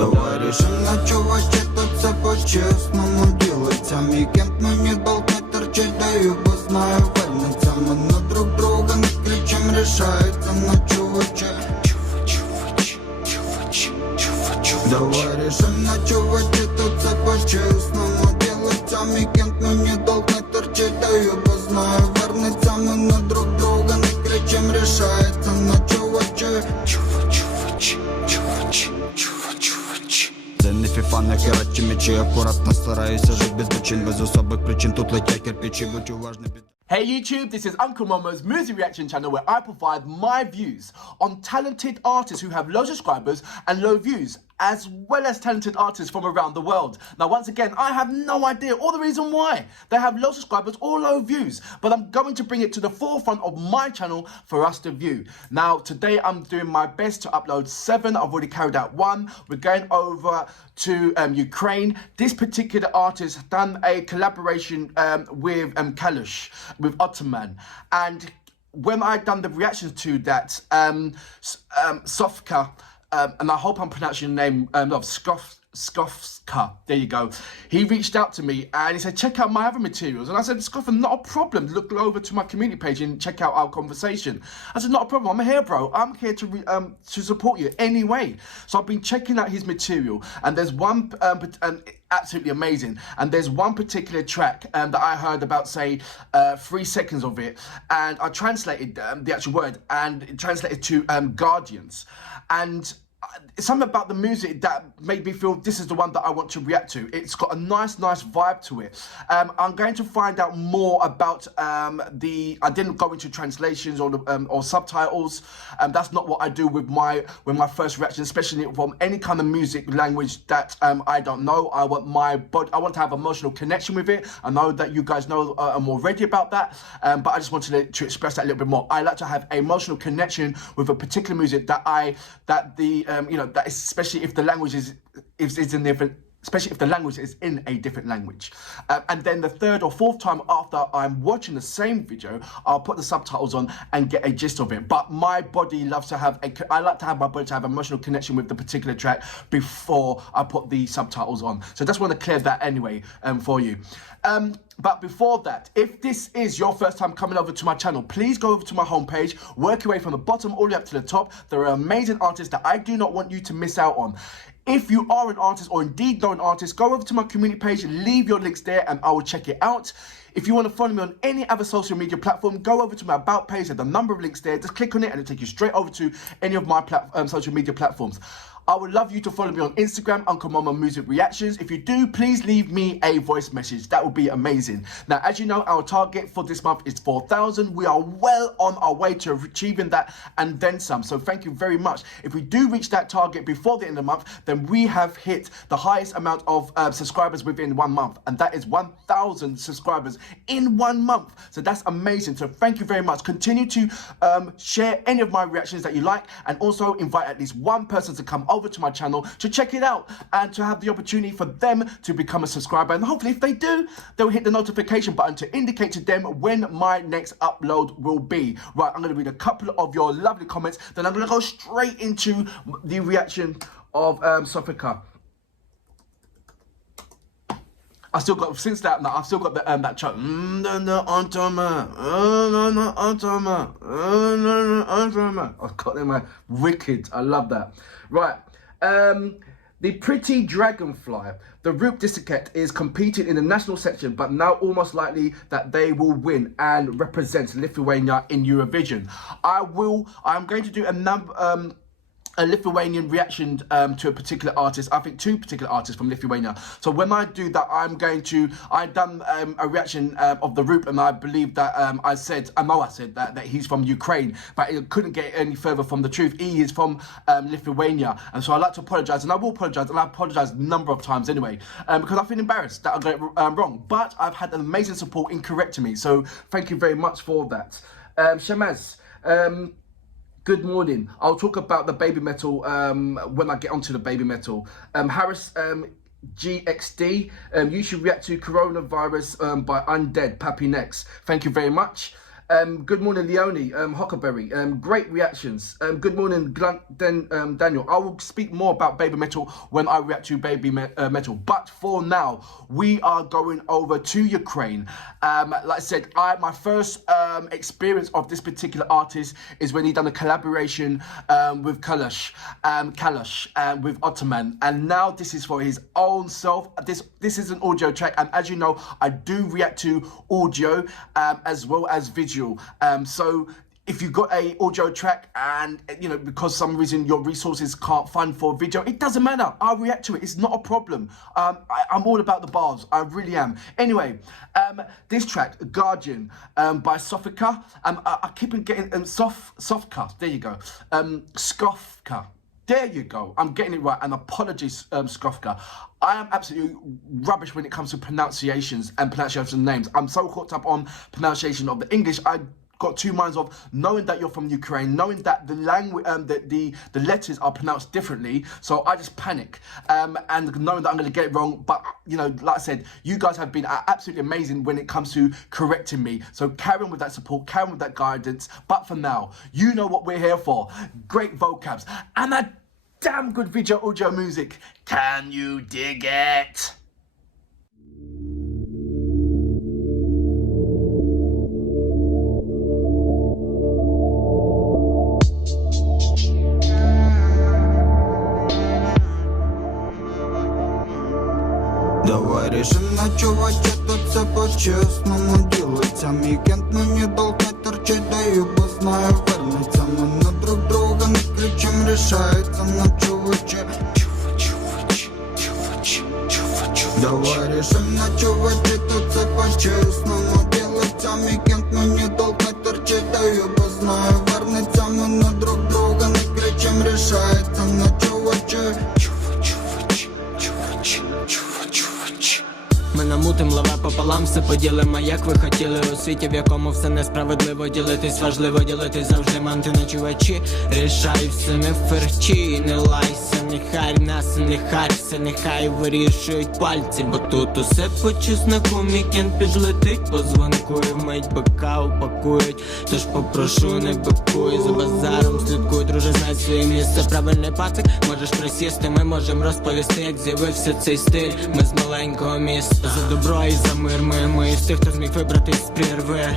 Давай решим на чувачі, то це по-чесному ділиться. Мій кент мені долг не торчить, даю, бо знаю, вернеться. Ми на друг друга не кричим, рішається на чувачі. Давай решим на чувачі, то це по-чесному ділиться. Мій кент мені долг не торчить, даю, бо знаю, вернеться. Ми на друг друга не кричим, рішається на чувачі. Це не фіфа, не херачі м'ячі, акуратно стараюся жить без причин, без особих причин, тут летять кирпичі, будь уважний. Hey YouTube, this is Uncle Momo's music reaction channel where I provide my views on talented artists who have low subscribers and low views, as well as talented artists from around the world. Now once again, I have no idea or the reason why they have low subscribers or low views, but I'm going to bring it to the forefront of my channel for us to view. Now today I'm doing my best to upload 7, I've already carried out 1. We're going over to Ukraine. This particular artist has done a collaboration with Kalush, with Ottoman, and when I done the reactions to that, Skofka, and I hope I'm pronouncing your name, Skofka, there you go. He reached out to me and he said, check out my other materials. And I said, Skofka, not a problem. Look over to my community page and check out our conversation. I said, not a problem. I'm here, bro. I'm here to support you anyway. So I've been checking out his material, and there's one, absolutely amazing. And there's one particular track that I heard about, say, 3 seconds of it. And I translated the actual word, and it translated to Guardians. And something about the music that made me feel this is the one that I want to react to. It's got a nice vibe to it. I'm going to find out more about I didn't go into translations or subtitles. That's not what I do with my first reaction, especially from any kind of music language that I don't know. I want to have emotional connection with it. I know that you guys know I'm already about that, but I just wanted to express that a little bit more. I like to have emotional connection with a particular music that is, especially if the language is in different, especially if the language is in a different language. And then the 3rd or 4th time after I'm watching the same video, I'll put the subtitles on and get a gist of it. But my body loves to have I like to have my body to have emotional connection with the particular track before I put the subtitles on. So I just want to clear that anyway for you. But before that, if this is your first time coming over to my channel, please go over to my homepage, work your way from the bottom all the way up to the top. There are amazing artists that I do not want you to miss out on. If you are an artist or indeed know an artist, go over to my community page, leave your links there and I will check it out. If you want to follow me on any other social media platform, go over to my About page, there's a number of links there. Just click on it and it'll take you straight over to any of my social media platforms. I would love you to follow me on Instagram, Uncle Momo Music Reactions. If you do, please leave me a voice message. That would be amazing. Now, as you know, our target for this month is 4,000. We are well on our way to achieving that and then some. So thank you very much. If we do reach that target before the end of the month, then we have hit the highest amount of subscribers within 1 month. And that is 1,000 subscribers in 1 month. So that's amazing. So thank you very much. Continue to share any of my reactions that you like, and also invite at least one person to come over to my channel to check it out and to have the opportunity for them to become a subscriber, and hopefully if they do, they'll hit the notification button to indicate to them when my next upload will be. Right, I'm going to read a couple of your lovely comments, then I'm going to go straight into the reaction of Skofka. I've still got that track. I've got them, man. Wicked. I love that. Right. The Pretty Dragonfly. The Group Dissicat is competing in the national section, but now almost likely that they will win and represent Lithuania in Eurovision. I'm going to do a Lithuanian reaction to a particular artist. I think 2 particular artists from Lithuania. So when I do that, I've done a reaction of the group, and I believe that I know I said that he's from Ukraine, but it couldn't get any further from the truth. He is from Lithuania, and so I'd like to apologise, and I will apologise, and I've apologised a number of times anyway, because I feel embarrassed that I got it wrong. But I've had amazing support in correcting me, so thank you very much for that. Shamaz. Good morning. I'll talk about the baby metal when I get onto the baby metal. Harris GXD, you should react to Coronavirus by Undead, Pappy next. Thank you very much. Good morning, Leonie, Huckleberry. Great reactions. Good morning, Daniel. I will speak more about Baby Metal when I react to Baby Metal. But for now, we are going over to Ukraine. Like I said, my first experience of this particular artist is when he done a collaboration with Kalash, with Ottoman. And now this is for his own self. This is an audio track. And as you know, I do react to audio as well as visual. So if you've got a audio track and, you know, because some reason your resources can't fund for video, it doesn't matter. I'll react to it. It's not a problem. I'm all about the bars. I really am. Anyway, this track, Guardian, by Skofka. I keep on getting Skofka. There you go. Skofka. There you go. I'm getting it right. And apologies, Skofka. I am absolutely rubbish when it comes to pronunciations and pronunciation of names. I'm so caught up on pronunciation of the English. I got two minds of knowing that you're from Ukraine, knowing that the language, the letters are pronounced differently. So I just panic, and knowing that I'm going to get it wrong. But you know, like I said, you guys have been absolutely amazing when it comes to correcting me. So carry on with that support, carry on with that guidance. But for now, you know what we're here for. Great vocabs and a damn good video audio music. Can you dig it? Давай решим на чувачі, тут все по-чесному ділиться. Мій кент мені долг не торчить, даю, бо знаю, вернеться. Ми на друг друга не кричим, рішається на чувачі. Давай решим на чувачі, тут все по-чесному ділиться. Мій кент мені долг не торчить, даю, бо знаю, вернеться. Ми на друг друга не кричим, рішається на чувачі. Ми намутим лаве пополам, все поділимо, як ви хотіли. У світі, в якому все несправедливо ділитись, важливо ділитись завжди, манти на чувачі. Рішай все, не ферчі, не лайся, не харь нас, не харься, нехай вирішують пальці. Бо тут усе по чесноку, мікенд підлетить, по дзвонку і вмить бика упакують. Тож попрошу, не бикуй, за базаром слідкуй, друже, знай своє місце. Правильний пацик, можеш присісти, ми можем розповісти, як з'явився цей стиль. Ми з маленького міста. За добро і за мир ми з тих, хто зміг вибратись з прірви.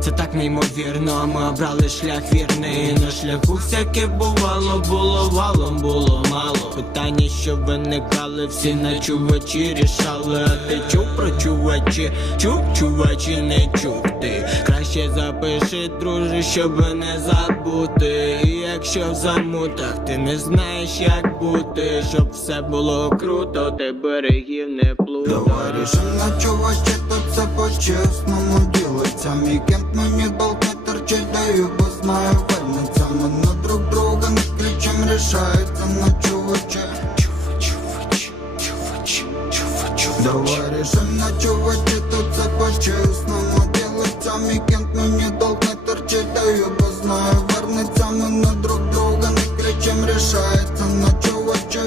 Це так неймовірно, ми обрали шлях вірний. На шляху всяке бувало, було валом, було мало. Питання, що виникали, всі на чувачі рішали. А ти чув про чувачі? Чув, чувачі, не чув ти. Краще запиши, друже, щоб не забути. І якщо в замутах ти не знаєш, як бути, щоб все було круто, ти берегів не плутай. Давай рішим на чувачі, тут все по-чесному ділиться. Мій кент мені долг не торчить, даю, бо знаю, вернеться. Ми на друг друга не кричим, рішається на чувачі. Давай рішим на чувачі, тут все по-чесному ділиться. Мій кент мені долг не торчить, даю, бо знаю, вернеться. Ми на друг друга не кричим, рішається на чувачі.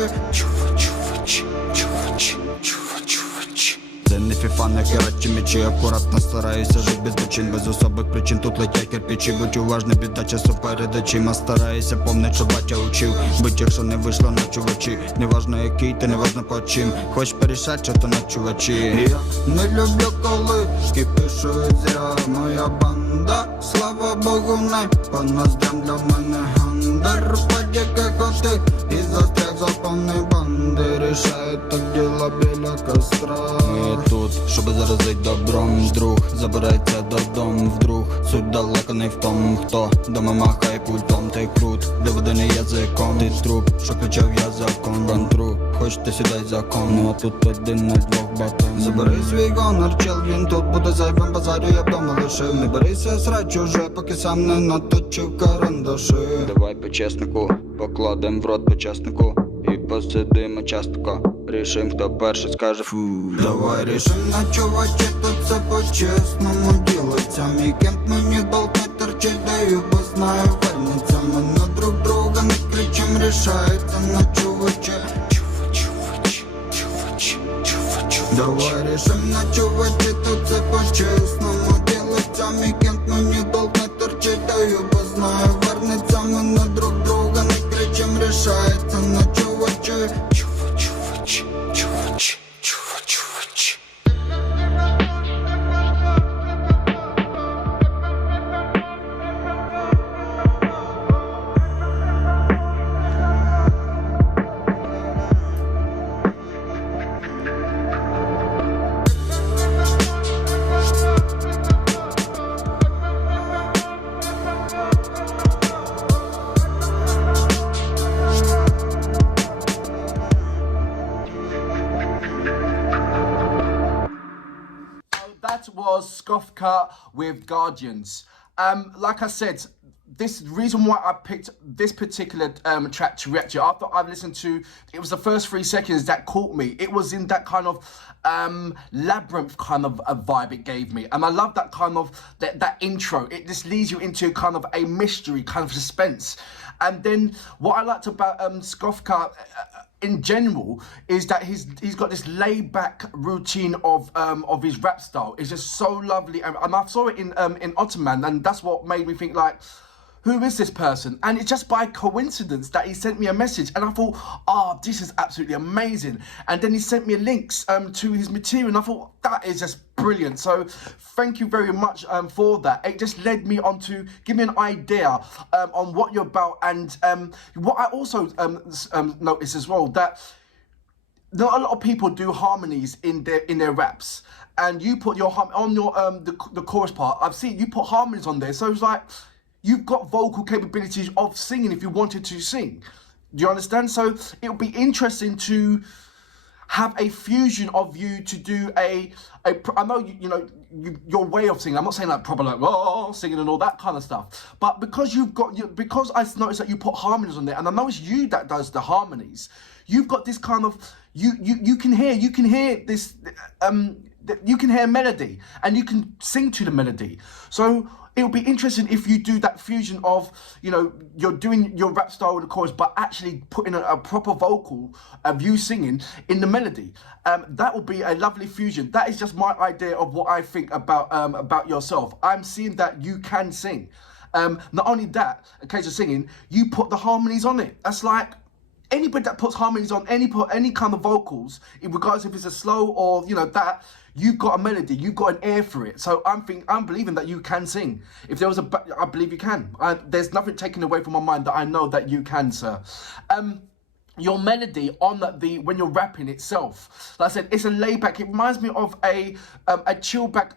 Це не фіфа, не херачі мечі. Акуратно стараюся жить без дочин, без особих причин. Тут летять кирпичі, будь уважний, біда часу перед очима. Стараюся помнить, що батя учив, будь якщо не вийшло на чувачі. Неважно який ти, неважно по чим. Хоч порішать, що то на чувачі. Я не люблю, коли кипішують зря. Моя банда, слава Богу, не по ноздрям для мене гандер. Подяки коти і застряг запавний банди. Рішають так діла біля костра. Ми тут, щоби заразить добром. Друг забирається додому вдруг. Суть далеко не в тому, хто дома махає пультом. Ти крут, де води не язиком. Ти труп, що кричав я закон. Бантру, хоч ти сідай закон. Ну а тут один на двох батон. Забери свій гонор, чел, він тут буде зайвим. Базарю я вдома лишив. Не берися срач уже, поки сам не наточив карандаши. Давай по чеснику, покладем в рот по чеснику. І посидимо частко, рішим, хто перший скаже фу. Давай рішим на чувачі, тут все по-чесному ділиться. Мій кент мені долг не торчить, даю, бо знаю, вернеться. Ми на друг друга не кричим, рішається на чувачі. Давай рішим на чувачі, тут все по-чесному ділиться. мій кент, мені долг не торчить, даю, бо знаю, вернеться ми на друг друга, не кричим, рішається на чувачі. Чувачі, чувачі, чувачі. That was Skofka with Guardians. Like I said, this reason why I picked this particular track to react to, after I've listened to, it was the first 3 seconds that caught me. It was in that kind of labyrinth kind of a vibe it gave me, and I love that kind of that intro. It just leads you into kind of a mystery, kind of suspense. And then what I liked about Skofka in general is that he's got this laid back routine of his rap style. It's just so lovely, and I saw it in Ottoman, and that's what made me think, like, who is this person? And it's just by coincidence that he sent me a message, and I thought, oh, this is absolutely amazing. And then he sent me links to his material, and I thought, that is just brilliant. So thank you very much for that. It just led me on to give me an idea on what you're about. And what I also noticed as well, that not a lot of people do harmonies in their raps, and you put your on your the chorus part. I've seen you put harmonies on there, so it's like, you've got vocal capabilities of singing if you wanted to sing. Do you understand? So it would be interesting to have a fusion of you to do I know your way of singing. I'm not saying like proper like oh singing and all that kind of stuff, but because because I noticed that you put harmonies on there, and I know it's you that does the harmonies. You've got this kind of you can hear this you can hear melody, and you can sing to the melody. So it would be interesting if you do that fusion of, you're doing your rap style with the chorus, but actually putting a proper vocal of you singing in the melody. That would be a lovely fusion. That is just my idea of what I think about yourself. I'm seeing that you can sing. Not only that, in case of singing, you put the harmonies on it. That's like, anybody that puts harmonies on any kind of vocals, regardless if it's a slow or that, you've got a melody, you've got an air for it. So I'm believing that you can sing. If there was I believe you can. There's nothing taken away from my mind that I know that you can, sir. Your melody on when you're rapping itself, like I said, it's a layback. It reminds me of a chill back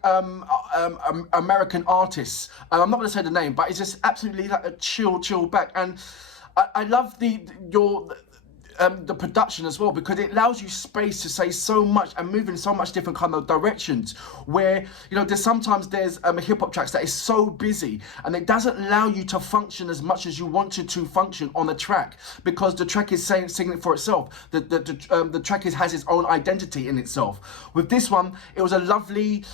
American artist. I'm not going to say the name, but it's just absolutely like a chill back. And I love the production as well, because it allows you space to say so much and move in so much different kind of directions, where sometimes there's hip-hop tracks that is so busy and it doesn't allow you to function as much as you wanted to function on a track, because the track is singing it for itself. The track has its own identity in itself. With this one, it was a lovely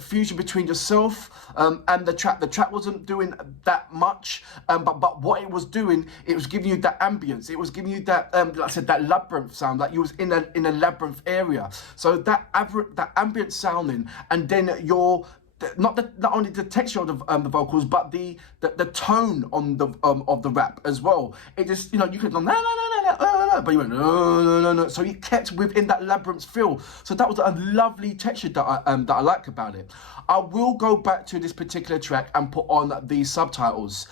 fusion between yourself and the track. The track wasn't doing that much, but what it was doing, it was giving you that ambience. It was giving you that like I said, that labyrinth sound, like you was in a labyrinth area. So that ambient sounding, and then not only the texture of the vocals, but the tone on of the rap as well. It just you could go no, but you went no. So you kept within that labyrinth feel. So that was a lovely texture that I like about it. I will go back to this particular track and put on the subtitles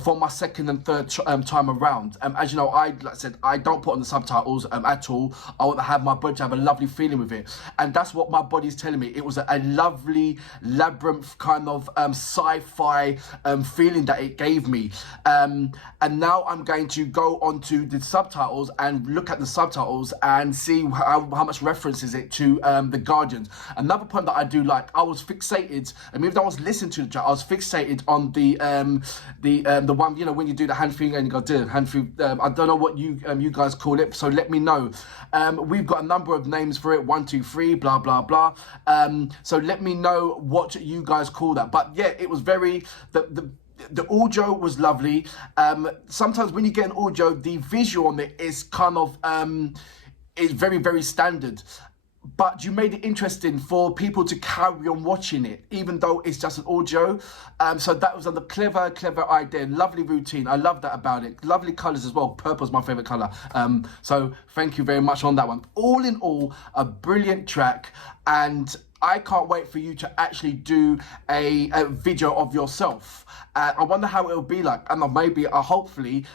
for my second and third time around. As you know, like I said, I don't put on the subtitles at all. I want to have my body to have a lovely feeling with it, and that's what my body's telling me. It was a lovely labyrinth kind of sci-fi feeling that it gave me. And now I'm going to go onto the subtitles and look at the subtitles and see how much reference is it to the Guardians. Another point that I do like, I was fixated, I mean, if I was listening to the track, I was fixated on the one, when you do the hand thing and you go hand through. I don't know what you guys call it, so let me know. We've got a number of names for it, 1, 2, 3, blah blah blah. So let me know what you guys call that. But yeah, it was very the audio was lovely. Sometimes when you get an audio, the visual on it is kind of is very, very standard. but you made it interesting for people to carry on watching it, even though it's just an audio. So that was a clever idea. Lovely routine. I love that about it. Lovely colours as well. Purple's my favourite colour. So thank you very much on that one. All in all, a brilliant track, and I can't wait for you to actually do a video of yourself. I wonder how it'll be like. And maybe, hopefully,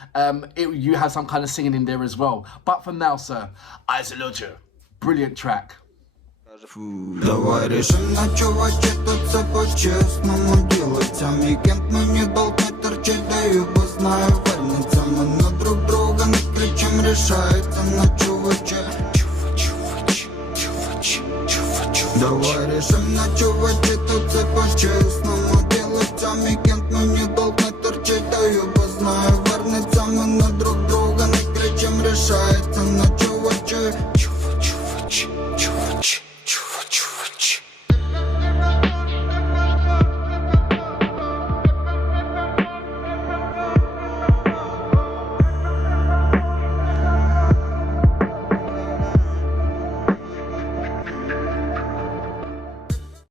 you have some kind of singing in there as well. But for now, sir, I salute you. Brilliant track. Давай решим на чувачі, тут все по-чесному ділиться. Мій кент мені долг не торчить, даю, бо знаю, вернеться. Ми на друг друга не кричим, рішається на чувачі. Давай решим на чувачі, тут все по-чесному ділиться. Мій кент